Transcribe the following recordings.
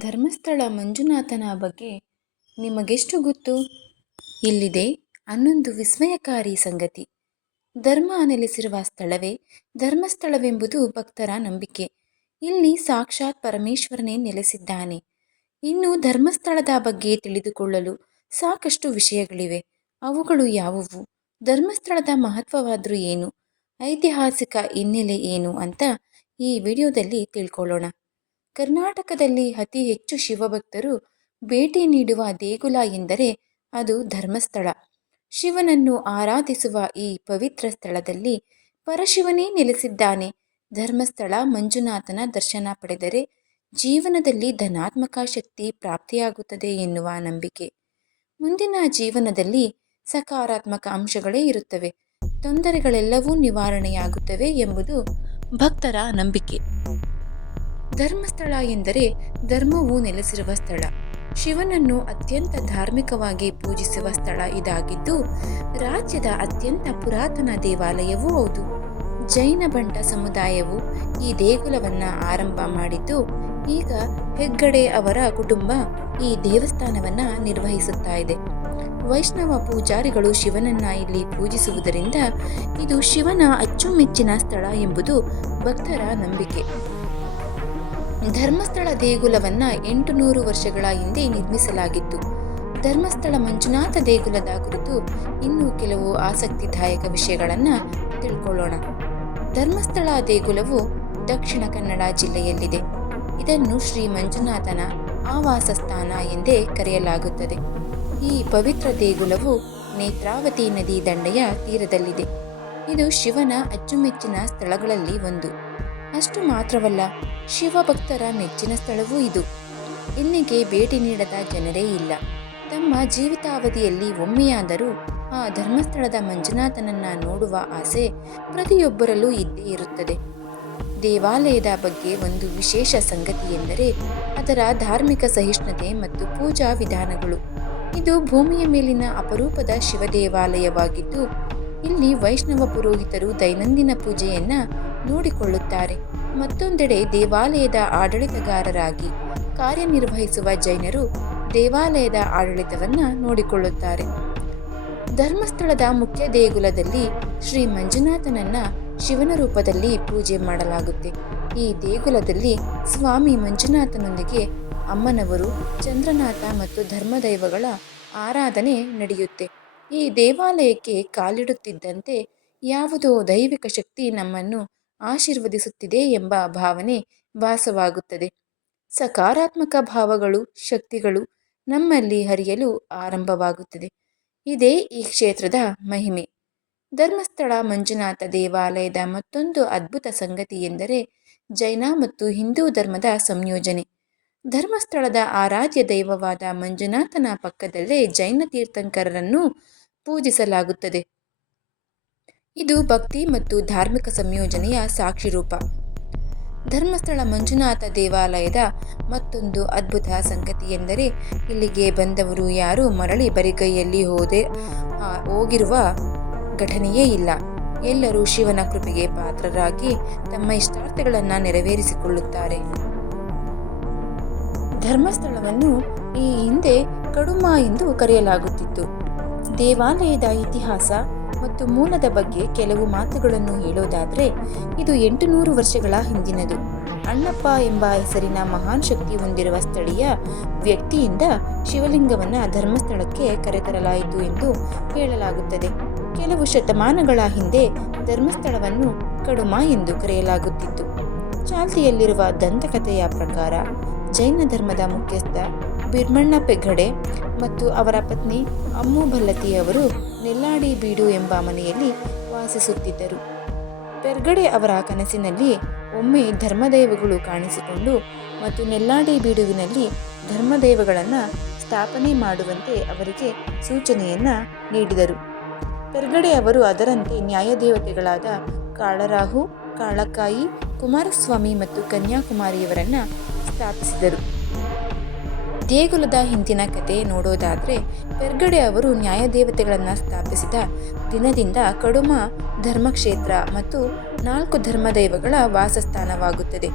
ಧರ್ಮಸ್ಥಳ ಮಂಜುನಾಥನ ಬಗ್ಗೆ ನಿಮಗೆಷ್ಟು ಗೊತ್ತು? ಇಲ್ಲಿದೆ ಅನ್ನೊಂದು ವಿಸ್ಮಯಕಾರಿ ಸಂಗತಿ. ಧರ್ಮ ನೆಲೆಸಿರುವ ಸ್ಥಳವೇ ಧರ್ಮಸ್ಥಳವೆಂಬುದು ಭಕ್ತರ ನಂಬಿಕೆ. ಇಲ್ಲಿ ಸಾಕ್ಷಾತ್ ಪರಮೇಶ್ವರನೇ ನೆಲೆಸಿದ್ದಾನೆ. ಇನ್ನು ಧರ್ಮಸ್ಥಳದ ಬಗ್ಗೆ ತಿಳಿದುಕೊಳ್ಳಲು ಸಾಕಷ್ಟು ವಿಷಯಗಳಿವೆ. ಅವುಗಳು ಯಾವುವು? ಧರ್ಮಸ್ಥಳದ ಮಹತ್ವವಾದರೂ ಏನು? ಐತಿಹಾಸಿಕ ಹಿನ್ನೆಲೆ ಏನು ಅಂತ ಈ ವಿಡಿಯೋದಲ್ಲಿ ತಿಳ್ಕೊಳ್ಳೋಣ. ಕರ್ನಾಟಕದಲ್ಲಿ ಅತಿ ಹೆಚ್ಚು ಶಿವಭಕ್ತರು ಭೇಟಿ ನೀಡುವ ದೇಗುಲ ಎಂದರೆ ಅದು ಧರ್ಮಸ್ಥಳ. ಶಿವನನ್ನು ಆರಾಧಿಸುವ ಈ ಪವಿತ್ರ ಸ್ಥಳದಲ್ಲಿ ಪರಶಿವನೇ ನೆಲೆಸಿದ್ದಾನೆ. ಧರ್ಮಸ್ಥಳ ಮಂಜುನಾಥನ ದರ್ಶನ ಪಡೆದರೆ ಜೀವನದಲ್ಲಿ ಧನಾತ್ಮಕ ಶಕ್ತಿ ಪ್ರಾಪ್ತಿಯಾಗುತ್ತದೆ ಎನ್ನುವ ನಂಬಿಕೆ. ಮುಂದಿನ ಜೀವನದಲ್ಲಿ ಸಕಾರಾತ್ಮಕ ಅಂಶಗಳೇ ಇರುತ್ತವೆ. ತೊಂದರೆಗಳೆಲ್ಲವೂ ನಿವಾರಣೆಯಾಗುತ್ತವೆ ಎಂಬುದು ಭಕ್ತರ ನಂಬಿಕೆ. ಧರ್ಮಸ್ಥಳ ಎಂದರೆ ಧರ್ಮವು ನೆಲೆಸಿರುವ ಸ್ಥಳ. ಶಿವನನ್ನು ಅತ್ಯಂತ ಧಾರ್ಮಿಕವಾಗಿ ಪೂಜಿಸುವ ಸ್ಥಳ ಇದಾಗಿದ್ದು, ರಾಜ್ಯದ ಅತ್ಯಂತ ಪುರಾತನ ದೇವಾಲಯವೂ ಹೌದು. ಜೈನ ಬಂಟ ಸಮುದಾಯವು ಈ ದೇಗುಲವನ್ನ ಆರಂಭ ಮಾಡಿದ್ದು, ಈಗ ಹೆಗ್ಗಡೆ ಅವರ ಕುಟುಂಬ ಈ ದೇವಸ್ಥಾನವನ್ನ ನಿರ್ವಹಿಸುತ್ತಾ ಇದೆ. ವೈಷ್ಣವ ಪೂಜಾರಿಗಳು ಶಿವನನ್ನ ಇಲ್ಲಿ ಪೂಜಿಸುವುದರಿಂದ ಇದು ಶಿವನ ಅಚ್ಚುಮೆಚ್ಚಿನ ಸ್ಥಳ ಎಂಬುದು ಭಕ್ತರ ನಂಬಿಕೆ. ಧರ್ಮಸ್ಥಳ ದೇಗುಲವನ್ನ ಎಂಟು ನೂರು ವರ್ಷಗಳ ಹಿಂದೆ ನಿರ್ಮಿಸಲಾಗಿತ್ತು. ಧರ್ಮಸ್ಥಳ ಮಂಜುನಾಥ ದೇಗುಲದ ಕುರಿತು ಇನ್ನೂ ಕೆಲವು ಆಸಕ್ತಿದಾಯಕ ವಿಷಯಗಳನ್ನು ತಿಳ್ಕೊಳ್ಳೋಣ. ಧರ್ಮಸ್ಥಳ ದೇಗುಲವು ದಕ್ಷಿಣ ಕನ್ನಡ ಜಿಲ್ಲೆಯಲ್ಲಿದೆ. ಇದನ್ನು ಶ್ರೀ ಮಂಜುನಾಥನ ಆವಾಸ ಸ್ಥಾನ ಎಂದೇ ಕರೆಯಲಾಗುತ್ತದೆ. ಈ ಪವಿತ್ರ ದೇಗುಲವು ನೇತ್ರಾವತಿ ನದಿ ದಂಡೆಯ ತೀರದಲ್ಲಿದೆ. ಇದು ಶಿವನ ಅಚ್ಚುಮೆಚ್ಚಿನ ಸ್ಥಳಗಳಲ್ಲಿ ಒಂದು. ಅಷ್ಟು ಮಾತ್ರವಲ್ಲ ಶಿವಭಕ್ತರ ನೆಚ್ಚಿನ ಸ್ಥಳವೂ ಇದು. ಇಲ್ಲಿಗೆ ಭೇಟಿ ನೀಡದ ಜನರೇ ಇಲ್ಲ. ತಮ್ಮ ಜೀವಿತಾವಧಿಯಲ್ಲಿ ಒಮ್ಮೆಯಾದರೂ ಆ ಧರ್ಮಸ್ಥಳದ ಮಂಜುನಾಥನನ್ನ ನೋಡುವ ಆಸೆ ಪ್ರತಿಯೊಬ್ಬರಲ್ಲೂ ಇದ್ದೇ ಇರುತ್ತದೆ. ದೇವಾಲಯದ ಬಗ್ಗೆ ಒಂದು ವಿಶೇಷ ಸಂಗತಿ ಎಂದರೆ ಅದರ ಧಾರ್ಮಿಕ ಸಹಿಷ್ಣುತೆ ಮತ್ತು ಪೂಜಾ ವಿಧಾನಗಳು. ಇದು ಭೂಮಿಯ ಮೇಲಿನ ಅಪರೂಪದ ಶಿವ ದೇವಾಲಯವಾಗಿದ್ದು ಇಲ್ಲಿ ವೈಷ್ಣವ ಪುರೋಹಿತರು ದೈನಂದಿನ ಪೂಜೆಯನ್ನ ನೋಡಿಕೊಳ್ಳುತ್ತಾರೆ. ಮತ್ತೊಂದೆಡೆ ದೇವಾಲಯದ ಆಡಳಿತಗಾರರಾಗಿ ಕಾರ್ಯನಿರ್ವಹಿಸುವ ಜೈನರು ದೇವಾಲಯದ ಆಡಳಿತವನ್ನು ನೋಡಿಕೊಳ್ಳುತ್ತಾರೆ. ಧರ್ಮಸ್ಥಳದ ಮುಖ್ಯ ದೇಗುಲದಲ್ಲಿ ಶ್ರೀ ಮಂಜುನಾಥನನ್ನ ಶಿವನ ರೂಪದಲ್ಲಿ ಪೂಜೆ ಮಾಡಲಾಗುತ್ತೆ. ಈ ದೇಗುಲದಲ್ಲಿ ಸ್ವಾಮಿ ಮಂಜುನಾಥನೊಂದಿಗೆ ಅಮ್ಮನವರು, ಚಂದ್ರನಾಥ ಮತ್ತು ಧರ್ಮದೈವಗಳ ಆರಾಧನೆ ನಡೆಯುತ್ತೆ. ಈ ದೇವಾಲಯಕ್ಕೆ ಕಾಲಿಡುತ್ತಿದ್ದಂತೆ ಯಾವುದೋ ದೈವಿಕ ಶಕ್ತಿ ನಮ್ಮನ್ನು ಆಶೀರ್ವದಿಸುತ್ತಿದೆ ಎಂಬ ಭಾವನೆ ವಾಸವಾಗುತ್ತದೆ. ಸಕಾರಾತ್ಮಕ ಭಾವಗಳು, ಶಕ್ತಿಗಳು ನಮ್ಮಲ್ಲಿ ಹರಿಯಲು ಆರಂಭವಾಗುತ್ತದೆ. ಇದೇ ಈ ಕ್ಷೇತ್ರದ ಮಹಿಮೆ. ಧರ್ಮಸ್ಥಳ, ಮಂಜುನಾಥ ದೇವಾಲಯದ ಮತ್ತೊಂದು ಅದ್ಭುತ ಸಂಗತಿ ಎಂದರೆ ಜೈನ ಮತ್ತು ಹಿಂದೂ ಧರ್ಮದ ಸಂಯೋಜನೆ. ಧರ್ಮಸ್ಥಳದ ಆರಾಧ್ಯ ದೈವವಾದ ಮಂಜುನಾಥನ ಪಕ್ಕದಲ್ಲೇ ಜೈನ ತೀರ್ಥಂಕರರನ್ನು ಪೂಜಿಸಲಾಗುತ್ತದೆ. ಇದು ಭಕ್ತಿ ಮತ್ತು ಧಾರ್ಮಿಕ ಸಂಯೋಜನೆಯ ಸಾಕ್ಷಿರೂಪ ಧರ್ಮಸ್ಥಳ ಮಂಜುನಾಥ ದೇವಾಲಯದ ಮತ್ತೊಂದು ಅದ್ಭುತ ಸಂಗತಿ ಎಂದರೆ, ಇಲ್ಲಿಗೆ ಬಂದವರು ಯಾರು ಮರಳಿ ಬರಿಗೈಯಲ್ಲಿ ಹೋದೆ ಹೋಗಿರುವ ಘಟನೆಯೇ ಇಲ್ಲ. ಎಲ್ಲರೂ ಶಿವನ ಕೃಪೆಗೆ ಪಾತ್ರರಾಗಿ ತಮ್ಮ ಇಷ್ಟಾರ್ಥಗಳನ್ನು ನೆರವೇರಿಸಿಕೊಳ್ಳುತ್ತಾರೆ. ಧರ್ಮಸ್ಥಳವನ್ನು ಈ ಹಿಂದೆ ಕಡುಮ ಎಂದು ಕರೆಯಲಾಗುತ್ತಿತ್ತು. ದೇವಾಲಯದ ಇತಿಹಾಸ ಮತ್ತು ಮೂಲದ ಬಗ್ಗೆ ಕೆಲವು ಮಾತುಗಳನ್ನು ಹೇಳೋದಾದರೆ, ಇದು ಎಂಟು ನೂರು ವರ್ಷಗಳ ಹಿಂದಿನದು. ಅಣ್ಣಪ್ಪ ಎಂಬ ಹೆಸರಿನ ಮಹಾನ್ ಶಕ್ತಿ ಹೊಂದಿರುವ ಸ್ಥಳೀಯ ವ್ಯಕ್ತಿಯಿಂದ ಶಿವಲಿಂಗವನ್ನು ಧರ್ಮಸ್ಥಳಕ್ಕೆ ಕರೆತರಲಾಯಿತು ಎಂದು ಹೇಳಲಾಗುತ್ತದೆ. ಕೆಲವು ಶತಮಾನಗಳ ಹಿಂದೆ ಧರ್ಮಸ್ಥಳವನ್ನು ಕಡುಮ ಎಂದು ಕರೆಯಲಾಗುತ್ತಿತ್ತು. ಚಾಲ್ತಿಯಲ್ಲಿರುವ ದಂತಕಥೆಯ ಪ್ರಕಾರ, ಜೈನ ಧರ್ಮದ ಮುಖ್ಯಸ್ಥ ಬಿರ್ಮಣ್ಣ ಪೆಗ್ಗಡೆ ಮತ್ತು ಅವರ ಪತ್ನಿ ಅಮ್ಮು ಭಲ್ಲತಿಯವರು ನೆಲ್ಲಾಡಿ ಬೀಡು ಎಂಬ ಮನೆಯಲ್ಲಿ ವಾಸಿಸುತ್ತಿದ್ದರು. ಪೆರ್ಗಡೆ ಅವರ ಕನಸಿನಲ್ಲಿ ಒಮ್ಮೆ ಧರ್ಮದೈವಗಳು ಕಾಣಿಸಿಕೊಂಡು ಮತ್ತು ನೆಲ್ಲಾಡಿ ಬೀಡುವಿನಲ್ಲಿ ಧರ್ಮದೇವಗಳನ್ನು ಸ್ಥಾಪನೆ ಮಾಡುವಂತೆ ಅವರಿಗೆ ಸೂಚನೆಯನ್ನ ನೀಡಿದರು. ಪೆರ್ಗಡೆ ಅವರು ಅದರಂತೆ ನ್ಯಾಯದೇವತೆಗಳಾದ ಕಾಳರಾಹು, ಕಾಳಕಾಯಿ, ಕುಮಾರಸ್ವಾಮಿ ಮತ್ತು ಕನ್ಯಾಕುಮಾರಿಯವರನ್ನು ಸ್ಥಾಪಿಸಿದರು. ದೇಗುಲದ ಹಿಂದಿನ ಕತೆ ನೋಡೋದಾದರೆ ಪೆರ್ಗಡೆ ಅವರು ನ್ಯಾಯದೇವತೆಗಳನ್ನು ಸ್ಥಾಪಿಸಿದ ದಿನದಿಂದ ಕಡುಮ ಧರ್ಮಕ್ಷೇತ್ರ ಮತ್ತು ನಾಲ್ಕು ಧರ್ಮದೈವಗಳ ವಾಸಸ್ಥಾನವಾಗುತ್ತದೆ.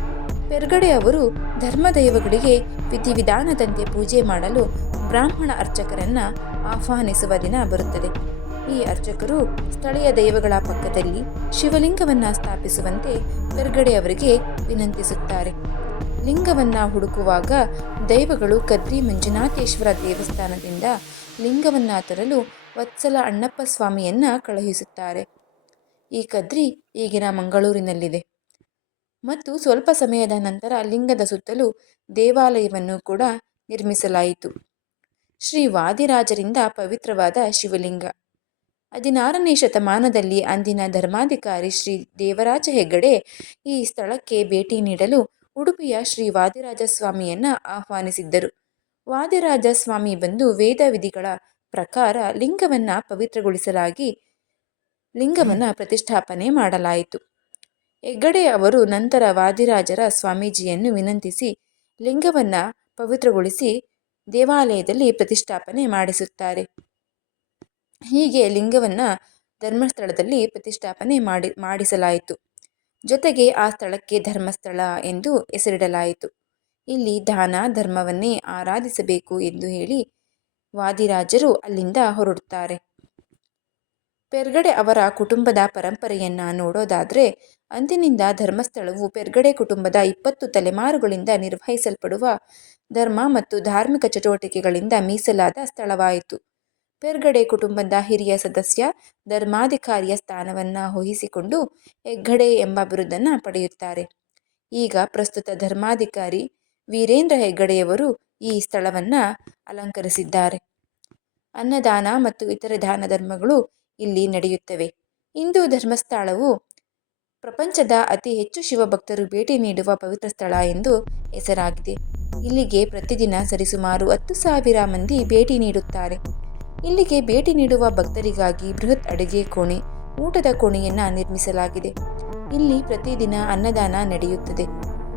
ಪೆರ್ಗಡೆ ಅವರು ಧರ್ಮದೈವಗಳಿಗೆ ವಿಧಿವಿಧಾನದಂತೆ ಪೂಜೆ ಮಾಡಲು ಬ್ರಾಹ್ಮಣ ಅರ್ಚಕರನ್ನು ಆಹ್ವಾನಿಸುವ ದಿನ ಬರುತ್ತದೆ. ಈ ಅರ್ಚಕರು ಸ್ಥಳೀಯ ದೈವಗಳ ಪಕ್ಕದಲ್ಲಿ ಶಿವಲಿಂಗವನ್ನು ಸ್ಥಾಪಿಸುವಂತೆ ಪೆರ್ಗಡೆ ಅವರಿಗೆ ವಿನಂತಿಸುತ್ತಾರೆ. ಲಿಂಗವನ್ನ ಹುಡುಕುವಾಗ ದೈವಗಳು ಕದ್ರಿ ಮಂಜುನಾಥೇಶ್ವರ ದೇವಸ್ಥಾನದಿಂದ ಲಿಂಗವನ್ನ ತರಲು ವತ್ಸಲ ಅಣ್ಣಪ್ಪ ಸ್ವಾಮಿಯನ್ನ ಕಳುಹಿಸುತ್ತಾರೆ. ಈ ಕದ್ರಿ ಈಗಿನ ಮಂಗಳೂರಿನಲ್ಲಿದೆ. ಮತ್ತು ಸ್ವಲ್ಪ ಸಮಯದ ನಂತರ ಲಿಂಗದ ಸುತ್ತಲೂ ದೇವಾಲಯವನ್ನು ಕೂಡ ನಿರ್ಮಿಸಲಾಯಿತು. ಶ್ರೀ ವಾದಿರಾಜರಿಂದ ಪವಿತ್ರವಾದ ಶಿವಲಿಂಗ. ಹದಿನಾರನೇ ಶತಮಾನದಲ್ಲಿ ಅಂದಿನ ಧರ್ಮಾಧಿಕಾರಿ ಶ್ರೀ ದೇವರಾಜ ಹೆಗ್ಗಡೆ ಈ ಸ್ಥಳಕ್ಕೆ ಭೇಟಿ ನೀಡಲು ಉಡುಪಿಯ ಶ್ರೀ ವಾದಿರಾಜ ಸ್ವಾಮಿಯನ್ನ ಆಹ್ವಾನಿಸಿದ್ದರು. ವಾದಿರಾಜ ಸ್ವಾಮಿ ಬಂದು ವೇದ ವಿಧಿಗಳ ಪ್ರಕಾರ ಲಿಂಗವನ್ನ ಪವಿತ್ರಗೊಳಿಸಲಾಗಿ ಲಿಂಗವನ್ನ ಪ್ರತಿಷ್ಠಾಪನೆ ಮಾಡಲಾಯಿತು. ಹೆಗ್ಗಡೆ ಅವರು ನಂತರ ವಾದಿರಾಜರ ಸ್ವಾಮೀಜಿಯನ್ನು ವಿನಂತಿಸಿ ಲಿಂಗವನ್ನ ಪವಿತ್ರಗೊಳಿಸಿ ದೇವಾಲಯದಲ್ಲಿ ಪ್ರತಿಷ್ಠಾಪನೆ ಮಾಡಿಸುತ್ತಾರೆ. ಹೀಗೆ ಲಿಂಗವನ್ನ ಧರ್ಮಸ್ಥಳದಲ್ಲಿ ಪ್ರತಿಷ್ಠಾಪನೆ ಮಾಡಿ ಮಾಡಿಸಲಾಯಿತು. ಜೊತೆಗೆ ಆ ಸ್ಥಳಕ್ಕೆ ಧರ್ಮಸ್ಥಳ ಎಂದು ಹೆಸರಿಡಲಾಯಿತು. ಇಲ್ಲಿ ದಾನ ಧರ್ಮವನ್ನೇ ಆರಾಧಿಸಬೇಕು ಎಂದು ಹೇಳಿ ವಾದಿರಾಜರು ಅಲ್ಲಿಂದ ಹೊರಡುತ್ತಾರೆ. ಪೆರ್ಗಡೆ ಅವರ ಕುಟುಂಬದ ಪರಂಪರೆಯನ್ನ ನೋಡೋದಾದ್ರೆ, ಅಂದಿನಿಂದ ಧರ್ಮಸ್ಥಳವು ಪೆರ್ಗಡೆ ಕುಟುಂಬದ ಇಪ್ಪತ್ತು ತಲೆಮಾರುಗಳಿಂದ ನಿರ್ವಹಿಸಲ್ಪಡುವ ಧರ್ಮ ಮತ್ತು ಧಾರ್ಮಿಕ ಚಟುವಟಿಕೆಗಳಿಂದ ಮೀಸಲಾದ ಸ್ಥಳವಾಯಿತು. ಪೆರ್ಗಡೆ ಕುಟುಂಬದ ಹಿರಿಯ ಸದಸ್ಯ, ಧರ್ಮಾಧಿಕಾರಿಯ ಸ್ಥಾನವನ್ನು ವಹಿಸಿಕೊಂಡು ಹೆಗ್ಗಡೆ ಎಂಬ ಬಿರುದನ್ನು ಪಡೆಯುತ್ತಾರೆ. ಈಗ ಪ್ರಸ್ತುತ ಧರ್ಮಾಧಿಕಾರಿ ವೀರೇಂದ್ರ ಹೆಗ್ಗಡೆಯವರು ಈ ಸ್ಥಳವನ್ನು ಅಲಂಕರಿಸಿದ್ದಾರೆ. ಅನ್ನದಾನ ಮತ್ತು ಇತರೆ ದಾನ ಧರ್ಮಗಳು ಇಲ್ಲಿ ನಡೆಯುತ್ತವೆ. ಹಿಂದೂ ಧರ್ಮಸ್ಥಳವು ಪ್ರಪಂಚದ ಅತಿ ಹೆಚ್ಚು ಶಿವಭಕ್ತರು ಭೇಟಿ ನೀಡುವ ಪವಿತ್ರ ಸ್ಥಳ ಎಂದು ಹೆಸರಾಗಿದೆ. ಇಲ್ಲಿಗೆ ಪ್ರತಿದಿನ ಸರಿಸುಮಾರು ಹತ್ತು ಸಾವಿರ ಮಂದಿ ಭೇಟಿ ನೀಡುತ್ತಾರೆ. ಇಲ್ಲಿಗೆ ಭೇಟಿ ನೀಡುವ ಭಕ್ತರಿಗಾಗಿ ಬೃಹತ್ ಅಡುಗೆ ಕೋಣೆ, ಊಟದ ಕೋಣೆಯನ್ನು ನಿರ್ಮಿಸಲಾಗಿದೆ. ಇಲ್ಲಿ ಪ್ರತಿದಿನ ಅನ್ನದಾನ ನಡೆಯುತ್ತದೆ.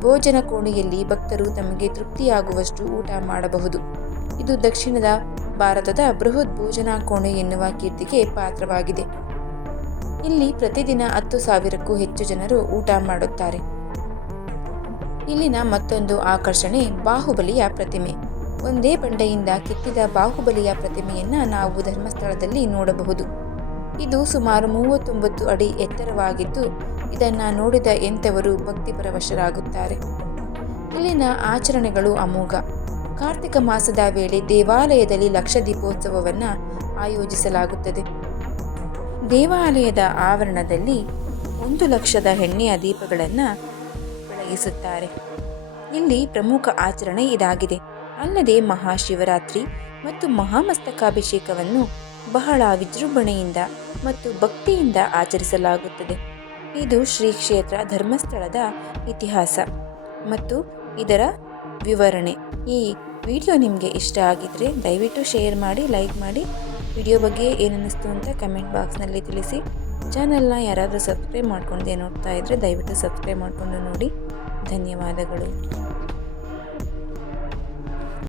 ಭೋಜನ ಕೋಣೆಯಲ್ಲಿ ಭಕ್ತರು ತಮಗೆ ತೃಪ್ತಿಯಾಗುವಷ್ಟು ಊಟ ಮಾಡಬಹುದು. ಇದು ದಕ್ಷಿಣದ ಭಾರತದ ಬೃಹತ್ ಭೋಜನ ಕೋಣೆ ಎನ್ನುವ ಕೀರ್ತಿಗೆ ಪಾತ್ರವಾಗಿದೆ. ಇಲ್ಲಿ ಪ್ರತಿದಿನ ಹತ್ತು ಸಾವಿರಕ್ಕೂ ಹೆಚ್ಚು ಜನರು ಊಟ ಮಾಡುತ್ತಾರೆ. ಇಲ್ಲಿನ ಮತ್ತೊಂದು ಆಕರ್ಷಣೆ ಬಾಹುಬಲಿಯ ಪ್ರತಿಮೆ. ಒಂದೇ ಬಂಡೆಯಿಂದ ಕೆತ್ತಿದ ಬಾಹುಬಲಿಯ ಪ್ರತಿಮೆಯನ್ನ ನಾವು ಧರ್ಮಸ್ಥಳದಲ್ಲಿ ನೋಡಬಹುದು. ಇದು ಸುಮಾರು ಮೂವತ್ತೊಂಬತ್ತು ಅಡಿ ಎತ್ತರವಾಗಿದ್ದು, ಇದನ್ನ ನೋಡಿದ ಎಂಥವರು ಭಕ್ತಿಪರವಶರಾಗುತ್ತಾರೆ ಇಲ್ಲಿನ ಆಚರಣೆಗಳು ಅಮೋಘ. ಕಾರ್ತಿಕ ಮಾಸದ ವೇಳೆ ದೇವಾಲಯದಲ್ಲಿ ಲಕ್ಷ ದೀಪೋತ್ಸವವನ್ನು ಆಯೋಜಿಸಲಾಗುತ್ತದೆ. ದೇವಾಲಯದ ಆವರಣದಲ್ಲಿ ಒಂದು ಲಕ್ಷದ ಎಣ್ಣೆಯ ದೀಪಗಳನ್ನು ಬೆಳಗಿಸುತ್ತಾರೆ. ಇಲ್ಲಿ ಪ್ರಮುಖ ಆಚರಣೆ ಇದಾಗಿದೆ. ಅಲ್ಲದೆ ಮಹಾಶಿವರಾತ್ರಿ ಮತ್ತು ಮಹಾಮಸ್ತಕಾಭಿಷೇಕವನ್ನು ಬಹಳ ವಿಜೃಂಭಣೆಯಿಂದ ಮತ್ತು ಭಕ್ತಿಯಿಂದ ಆಚರಿಸಲಾಗುತ್ತದೆ. ಇದು ಶ್ರೀ ಕ್ಷೇತ್ರ ಧರ್ಮಸ್ಥಳದ ಇತಿಹಾಸ. ಮತ್ತು ಇದರ ವಿವರಣೆ. ಈ ವಿಡಿಯೋ ನಿಮಗೆ ಇಷ್ಟ ಆಗಿದ್ದರೆ ದಯವಿಟ್ಟು ಶೇರ್ ಮಾಡಿ, ಲೈಕ್ ಮಾಡಿ. ವಿಡಿಯೋ ಬಗ್ಗೆ ಏನನ್ನಿಸ್ತು ಅಂತ ಕಮೆಂಟ್ ಬಾಕ್ಸ್ನಲ್ಲಿ ತಿಳಿಸಿ. ಚಾನಲ್ನ ಯಾರಾದರೂ ಸಬ್ಸ್ಕ್ರೈಬ್ ಮಾಡ್ಕೊಂಡೇ ನೋಡ್ತಾ ಇದ್ದರೆ ದಯವಿಟ್ಟು ಸಬ್ಸ್ಕ್ರೈಬ್ ಮಾಡಿಕೊಂಡು ನೋಡಿ. ಧನ್ಯವಾದಗಳು.